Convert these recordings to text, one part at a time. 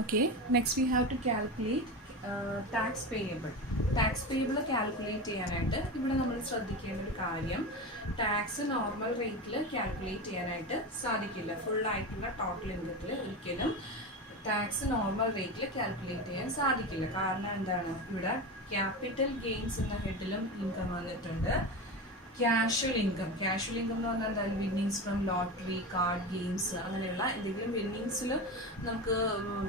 Okay, next we have to calculate tax payable. Tax payable calculate ചെയ്യാനായിട്ട് ഇവിടെ നമ്മൾ ശ്രദ്ധിക്കേണ്ട ഒരു കാര്യം, ടാക്സ് നോർമൽ റേറ്റിൽ കാൽക്കുലേറ്റ് ചെയ്യാനായിട്ട് സാധിക്കില്ല. ഫുൾ ആയിട്ടുള്ള ടോട്ടൽ ഇൻകത്തിൽ ഒരിക്കലും ടാക്സ് നോർമൽ റേറ്റിൽ കാൽക്കുലേറ്റ് ചെയ്യാൻ സാധിക്കില്ല. കാരണം എന്താണ്, ഇവിടെ ക്യാപിറ്റൽ ഗെയിൻസ് എന്ന ഹെഡിലും ഇൻകം വന്നിട്ടുണ്ട്. ക്യാഷ്വൽ ഇൻകം എന്ന് പറഞ്ഞാൽ എന്തായാലും winnings from lottery, card games, അങ്ങനെയുള്ള എന്തെങ്കിലും വിന്നിങ്സിൽ നമുക്ക്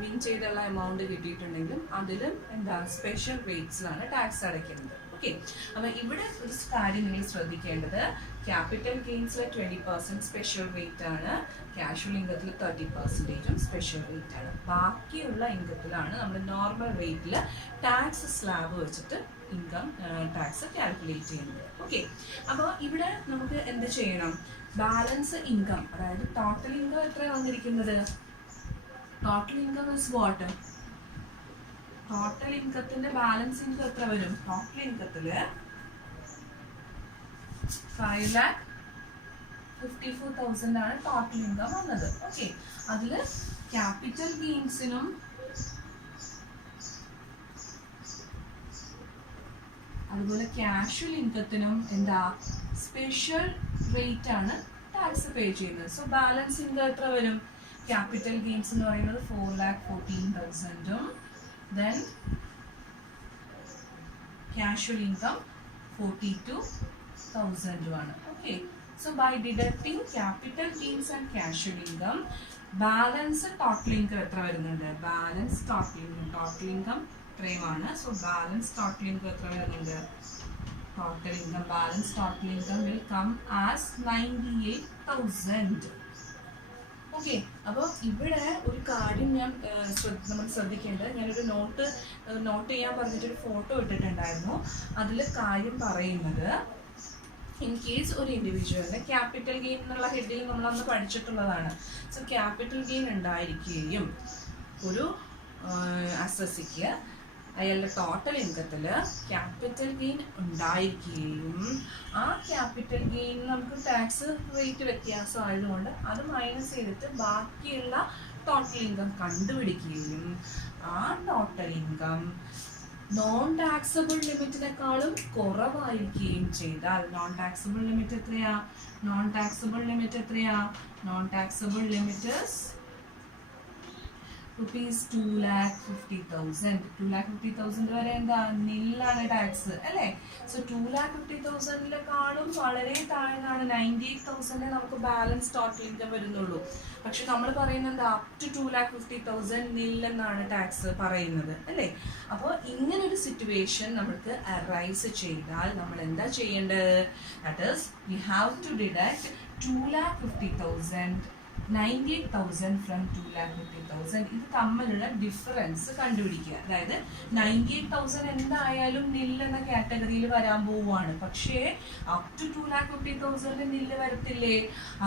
വിൻ ചെയ്തുള്ള എമൗണ്ട് കിട്ടിയിട്ടുണ്ടെങ്കിലും അതിലും എന്താ സ്പെഷ്യൽ റേറ്റ്സിലാണ് ടാക്സ് അടയ്ക്കുന്നത്. ഓക്കെ, അപ്പം ഇവിടെ ഒരു കാര്യം നിങ്ങൾ ശ്രദ്ധിക്കേണ്ടത്, ക്യാപിറ്റൽ ഗെയിൻസിൽ 20% സ്പെഷ്യൽ റേറ്റ് ആണ്, ക്യാഷ്വൽ ഇൻകത്തിൽ 30% സ്പെഷ്യൽ റേറ്റ് ആണ്. ബാക്കിയുള്ള ഇൻകത്തിലാണ് നമ്മൾ നോർമൽ റേറ്റിൽ ടാക്സ് സ്ലാബ് വെച്ചിട്ട് ഇൻകം ടാക്സ് കാൽക്കുലേറ്റ് ചെയ്യുന്നത്. ഓക്കെ, അപ്പോൾ ഇവിടെ നമുക്ക് എന്ത് ചെയ്യണം, ബാലൻസ് ഇൻകം, അതായത് ടോട്ടൽ ഇൻകം എത്ര വന്നിരിക്കുന്നത്, total income is what, total ഇൻകത്തിന്റെ ബാലൻസ് ഇൻകം എത്ര വരും, ടോട്ടൽ ഇൻകത്തില് 5,54,000 ആണ് ടോട്ടൽ ഇൻകം വന്നത്. ഓക്കെ, അതില് ക്യാപിറ്റൽ ഗെയിൻസിനും അതുപോലെ ക്യാഷ്വൽ ഇൻകത്തിനും എന്താ സ്പെഷ്യൽ റേറ്റ് ആണ് ടാക്സ് പേ ചെയ്യുന്നത്. സോ ബാലൻസ് ഇൻകം എത്ര വരും, ക്യാപിറ്റൽ ഗെയിൻസ് എന്ന് പറയുന്നത് 4,14,000 ദെൻ ക്യാഷ്വൽ ഇൻകം 42,000 ആണ്. Okay, so by deducting capital gains and casual income, balance total income എത്ര വരുന്നുണ്ട്, ബാലൻസ് ടോട്ടൽ ഇൻകം ഇത്രയുമാണ്. സോ ബാലൻസ് ടോട്ടൽ ഇൻകം എത്ര വരുന്നുണ്ട്, total income balance total income will come as 98,000. Okay, അപ്പോൾ ഇവിടെ ഒരു കാര്യം നമ്മൾ ശ്രദ്ധിക്കേണ്ടത്, ഞാനൊരു നോട്ട് ചെയ്യാൻ പറഞ്ഞിട്ടൊരു ഫോട്ടോ ഇട്ടിട്ടുണ്ടായിരുന്നു. അതിൽ കാര്യം പറയുന്നത്, ഇൻ കേസ് ഒരു ഇൻഡിവിജ്വലിന് ക്യാപിറ്റൽ ഗെയിൻ എന്നുള്ള ഹെഡിൽ നമ്മളന്ന് പഠിച്ചിട്ടുള്ളതാണ്. സോ ക്യാപിറ്റൽ ഗെയിൻ ഉണ്ടായിരിക്കുകയും ഒരു അസസിക്ക് അയാളുടെ ടോട്ടൽ ഇൻകത്തിൽ ക്യാപിറ്റൽ ഗെയിൻ ഉണ്ടായിരിക്കുകയും ആ ക്യാപിറ്റൽ ഗെയിൻ നമുക്ക് ടാക്സ് റേറ്റ് വ്യത്യാസം ആയതുകൊണ്ട് അത് മൈനസ് ചെയ്തിട്ട് ബാക്കിയുള്ള ടോട്ടൽ ഇൻകം കണ്ടുപിടിക്കുകയും ആ ടോട്ടൽ ഇൻകം നോൺ ടാക്സബിൾ ലിമിറ്റിനെക്കാളും കുറവായിരിക്കുകയും ചെയ്താൽ, നോൺ ടാക്സബിൾ ലിമിറ്റ് എത്രയാ, നോൺ ടാക്സബിൾ ലിമിറ്റ് rupees 2,50,000. 2,50,000 വരെ എന്താ നില്ലാണ് ടാക്സ് അല്ലേ. സോ 2,50,000 വളരെ താഴ്ന്നാണ്, 98,000 നമുക്ക് ബാലൻസ് ടോട്ടൽ ഇൻകം വരുന്നുള്ളൂ. പക്ഷെ നമ്മൾ പറയുന്നത് അപ് ടു 2,50,000 നില്ലെന്നാണ് ടാക്സ് പറയുന്നത് അല്ലേ. അപ്പോൾ ഇങ്ങനൊരു സിറ്റുവേഷൻ നമുക്ക് അറൈസ് ചെയ്താൽ നമ്മൾ എന്താ ചെയ്യേണ്ടത്, that is we have to deduct 2,50,000 98,000 from 2,50,000. ഇത് തമ്മിലുള്ള ഡിഫറൻസ് കണ്ടുപിടിക്കുക. അതായത് 98,000 എന്തായാലും നിൽ എന്ന കാറ്റഗറിയിൽ വരാൻ പോവുകയാണ്, പക്ഷേ അപ് ടു 2,50,000 നില്ല് വരത്തില്ലേ.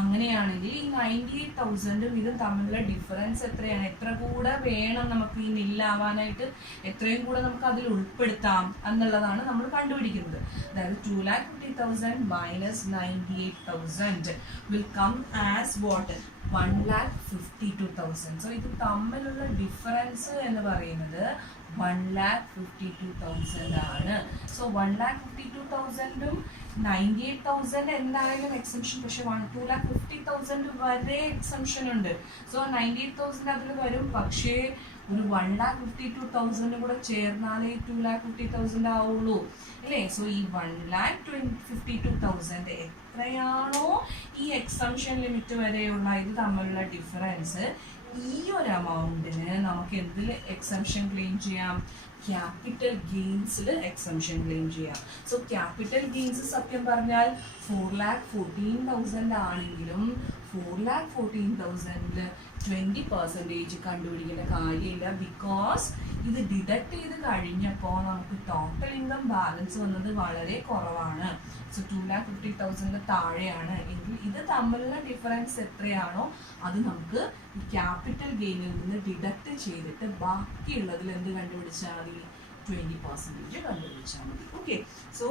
അങ്ങനെയാണെങ്കിൽ ഈ 98,000ഉം ഇതും തമ്മിലുള്ള ഡിഫറൻസ് എത്രയാണ്, എത്ര കൂടെ വേണം നമുക്ക് ഈ നില്ലാവാനായിട്ട്, എത്രയും കൂടെ നമുക്ക് അതിൽ ഉൾപ്പെടുത്താം എന്നുള്ളതാണ് നമ്മൾ കണ്ടുപിടിക്കുന്നത്. അതായത് 2,50,000 minus 98,000 will come as what, 1,52,000. So ഇത് തമ്മിലുള്ള ഡിഫറൻസ് എന്ന് പറയുന്നത് 1,52,000 ആണ്. സോ 1,52,000ഉം 98,000 എന്തായാലും എക്സംഷൻ, പക്ഷെ 2,50,000 വരെ എക്സംഷൻ ഉണ്ട്. സോ 98,000 അതിൽ വരും, പക്ഷേ ഒരു 1,52,000 കൂടെ ചേർന്നാലേ 2,50,000 ആവുള്ളൂ അല്ലേ. സോ ഈ 1,52,000 എത്രയാണോ ഈ എക്സംഷൻ ലിമിറ്റ് വരെയുള്ള ഇത് തമ്മിലുള്ള ഡിഫറൻസ്, ഈ ഒരു എമൗണ്ടിന് നമുക്ക് എന്തിൽ എക്സംഷൻ ക്ലെയിം ചെയ്യാം, ക്യാപിറ്റൽ ഗെയിൻസിൽ എക്സംഷൻ ക്ലെയിം ചെയ്യാം. സോ ക്യാപിറ്റൽ ഗെയിൻസ് സത്യം പറഞ്ഞാൽ 4,14,000 ആണെങ്കിലും 4,14,000 20% കണ്ടുപിടിക്കേണ്ട കാര്യമില്ല. ബിക്കോസ് ഇത് ഡിഡക്ട് ചെയ്ത് കഴിഞ്ഞപ്പോൾ നമുക്ക് ടോട്ടൽ ഇൻകം ബാലൻസ് വന്നത് വളരെ കുറവാണ്. സോ 2,50,000 താഴെയാണ് എങ്കിൽ ഇത് തമ്മിലുള്ള ഡിഫറൻസ് എത്രയാണോ അത് നമുക്ക് ഈ ക്യാപിറ്റൽ ഗെയിനിൽ നിന്ന് ഡിഡക്ട് ചെയ്തിട്ട് ബാക്കിയുള്ളതിൽ എന്ത് കണ്ടുപിടിച്ചാൽ മതി, 20% കണ്ടുപിടിച്ചാൽ മതി. Okay, so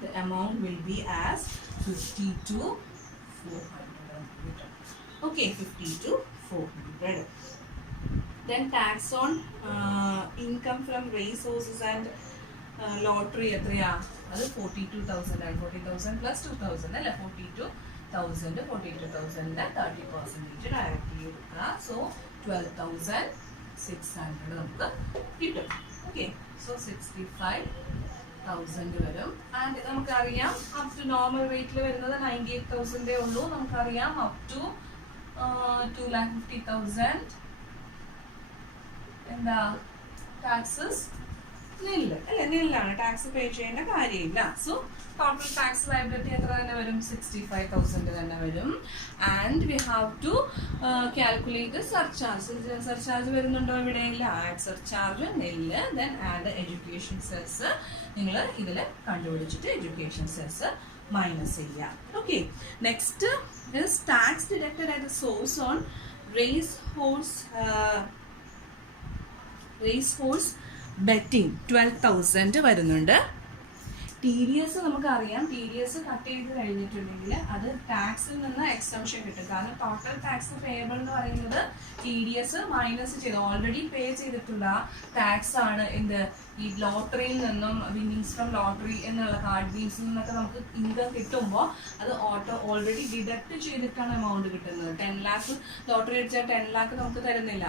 the amount will be as 50,400. Okay, 50,400. Then tax on income from race horses and lottery എത്രയാ? അത് 42,000 ആണ്. 40,000 plus 2,000 അല്ലേ? 42,000 30% ഡയറക്റ്റ്ലി കൊടുക്കുക. സോ 12,600 നമുക്ക് കിട്ടും. ഓക്കെ, സോ 65,000 വരും. ആൻഡ് നമുക്കറിയാം അപ് ടു നോർമൽ റേറ്റിൽ വരുന്നത് 98,000 ഉള്ളൂ. നമുക്കറിയാം അപ് ടു 2,50,000 എന്താ ടാക്സസ് നില്ല് അല്ലെ? നില്ലാണ്, ടാക്സ് പേ ചെയ്യേണ്ട കാര്യമില്ല. സോ ടോട്ടൽ ടാക്സ് ലയബിലിറ്റി എത്ര തന്നെ വരും? 65,000 തന്നെ വരും. And we have to calculate surcharge. Surcharge വരുന്നുണ്ടോ? ഇവിടെ ഇല്ല. ആഡ് സർചാർജ് നില്ല്. Then add education cess. നിങ്ങൾ ഇതിൽ കണ്ടുപിടിച്ചിട്ട് എഡ്യൂക്കേഷൻ സെസ് മൈനസ് ചെയ്യാം. Okay, next is tax deducted at the source on race horse betting 12,000 വരുന്നുണ്ട്. TDS നമുക്കറിയാം. TDS കട്ട് ചെയ്ത് കഴിഞ്ഞിട്ടുണ്ടെങ്കിൽ അത് ടാക്സിൽ നിന്ന് എക്സംഷൻ കിട്ടും. കാരണം ടോട്ടൽ ടാക്സ് പേയബിൾ എന്ന് പറയുന്നത് TDS മൈനസ് ചെയ്ത് ഓൾറെഡി പേ ചെയ്തിട്ടുള്ള ടാക്സ് ആണ്. എന്ത്? ഈ ലോട്ടറിയിൽ നിന്നും വിന്നിങ്സ് ഫ്രം ലോട്ടറി എന്നുള്ള കാർഡ് ഗെയിംസിൽ നിന്നൊക്കെ നമുക്ക് ഇൻകം കിട്ടുമ്പോൾ അത് ഓൾറെഡി ഡിഡക്ട് ചെയ്തിട്ടാണ് എമൗണ്ട് കിട്ടുന്നത്. 10 lakh ലോട്ടറി അടിച്ചാൽ 10 lakh നമുക്ക് തരുന്നില്ല.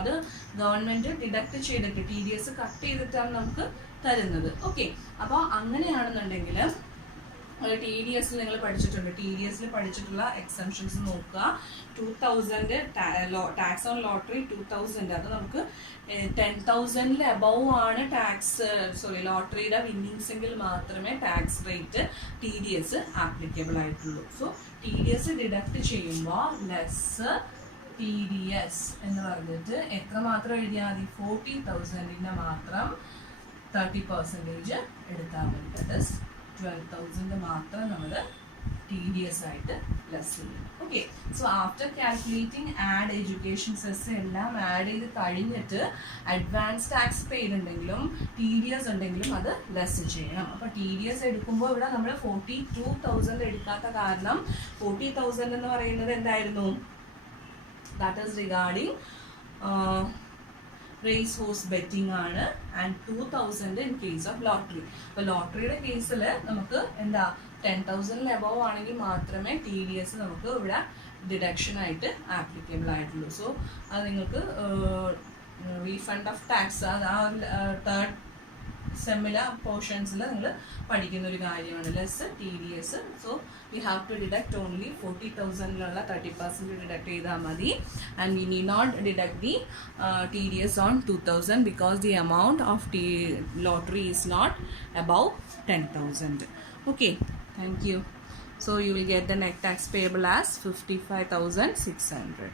അത് ഗവൺമെന്റ് ഡിഡക്ട് ചെയ്തിട്ട് TDS കട്ട് ചെയ്തിട്ടാണ് നമുക്ക് തരുന്നത്. ഓക്കെ, അപ്പോൾ അങ്ങനെയാണെന്നുണ്ടെങ്കിൽ TDS നിങ്ങൾ പഠിച്ചിട്ടുണ്ട്. TDS പഠിച്ചിട്ടുള്ള എക്സംഷൻസ് നോക്കുക. 2,000 ടാക്സ് ഓൺ ലോട്ടറി 2,000. അത് നമുക്ക് 10,000 അബവ് ആണ് ടാക്സ് ലോട്ടറിയുടെ വിന്നിങ്സ് എങ്കിൽ മാത്രമേ ടാക്സ് റേറ്റ് TDS ആപ്ലിക്കബിൾ ആയിട്ടുള്ളൂ. സോ TDS ഡിഡക്ട് ചെയ്യുമ്പോൾ ലെസ് TDS എന്ന് പറഞ്ഞിട്ട് എത്ര മാത്രം എഴുതിയാൽ മതി? 40,000 മാത്രം 30% എടുത്താൽ മതി. ദാറ്റ് ഈസ് 12,000 മാത്രം നമ്മൾ TDS ആയിട്ട് ലെസ് ചെയ്യും. Okay, so after calculating add education cess എല്ലാം ആഡ് ചെയ്ത് കഴിഞ്ഞിട്ട് അഡ്വാൻസ് ടാക്സ് പെയ്ഡ് ഉണ്ടെങ്കിലും TDS ഉണ്ടെങ്കിലും അത് ലെസ് ചെയ്യണം. അപ്പോൾ TDS എടുക്കുമ്പോൾ ഇവിടെ നമ്മൾ 42,000 എടുക്കാത്ത കാരണം 40,000 എന്ന് പറയുന്നത് എന്തായിരുന്നു? That is regarding race horse betting ആണ്. And 2,000 in case of lottery. അപ്പോൾ ലോട്ടറിയുടെ കേസിൽ നമുക്ക് എന്താ 10,000 അബവ് ആണെങ്കിൽ മാത്രമേ TDS നമുക്ക് ഇവിടെ ഡിഡക്ഷൻ ആയിട്ട് ആപ്ലിക്കബിൾ ആയിട്ടുള്ളൂ. സോ അത് നിങ്ങൾക്ക് റീഫണ്ട് ഓഫ് ടാക്സ് അത് ആ തേർഡ് സെമ്മിലെ പോർഷൻസിൽ നിങ്ങൾ പഠിക്കുന്ന ഒരു കാര്യമാണ്. Less TDS. So we have to deduct only 40,000 30% deduct ചെയ്താൽ മതി. And we need not deduct the TDS on 2,000 because the amount of lottery is not above 10,000. Okay, thank you. So you will get the net tax payable as 55,600.